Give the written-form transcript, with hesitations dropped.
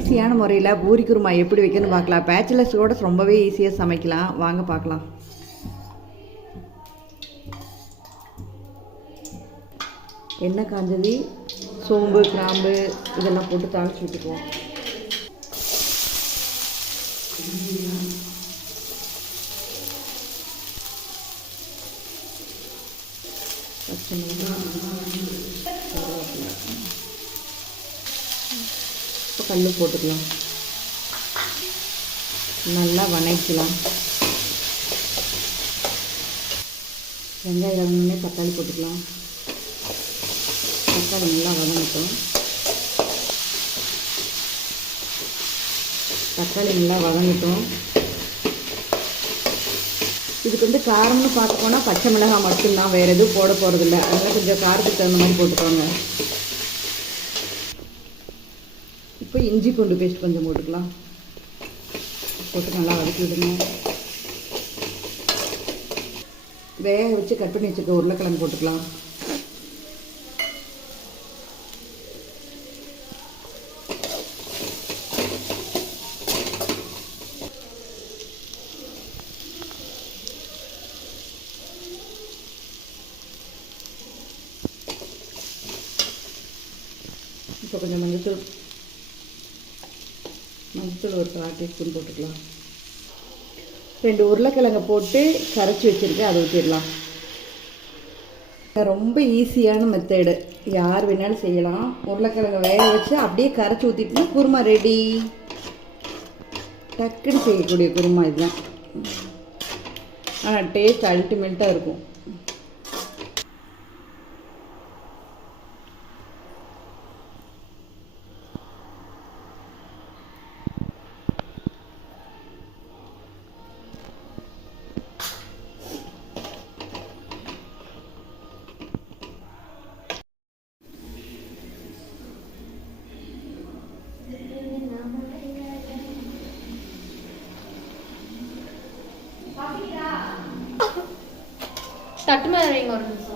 ஈஸியான முறையில் பூரி குருமா எப்படி வைக்கணும்னு பார்க்கலாம். பேச்சுலர்ஸோட ரொம்பவே ஈஸியாக சமைக்கலாம். வாங்க பார்க்கலாம். எண்ணெய் காஞ்சது, சோம்பு கிராம்பு இதெல்லாம் போட்டு தாளிச்சு விட்டுக்குவோம். பச்சை மிளகாய், இப்போ கல் போட்டுக்கலாம். நல்லா வதக்கலாம். வெங்காயம் வதங்கினே தக்காளி போட்டுக்கலாம். தக்காளி நல்லா வதங்கட்டும். இதுக்கு வந்து காரம்னு பார்க்க போனால் பச்சை மிளகாய் மட்டும்தான், வேறு எதுவும் போட போகிறதில்ல. அதனால் கொஞ்சம் காரத்துக்கு தகுந்த மாதிரி போட்டுக்கோங்க. இப்போ இஞ்சி பூண்டு பேஸ்ட் கொஞ்சம் போட்டுக்கலாம். போட்டு நல்லா வதக்கி விடணும். வேக வச்சு கட் பண்ணி வச்சுக்க உருளைக்கிழங்கு போட்டுக்கலாம். இப்போ கொஞ்சம் மஞ்சத்தூள் ஒரு 1/4 டீஸ்பூன் போட்டுக்கலாம். 2 உருளைக்கிழங்கை போட்டு கரைச்சி வச்சுருக்கேன், அதை ஊற்றிடலாம். ரொம்ப ஈஸியான மெத்தடு, யார் வேணாலும் செய்யலாம். உருளைக்கிழங்கை வேக வச்சு அப்படியே கரைச்சி ஊற்றிட்டுனா குருமா ரெடி. டக்குன்னு செய்யக்கூடிய குருமா இதுதான். ஆனால் டேஸ்ட் அல்டிமேட்டாக இருக்கும். தட்டு மேலே வைங்க ஒரு நிமிஷம்.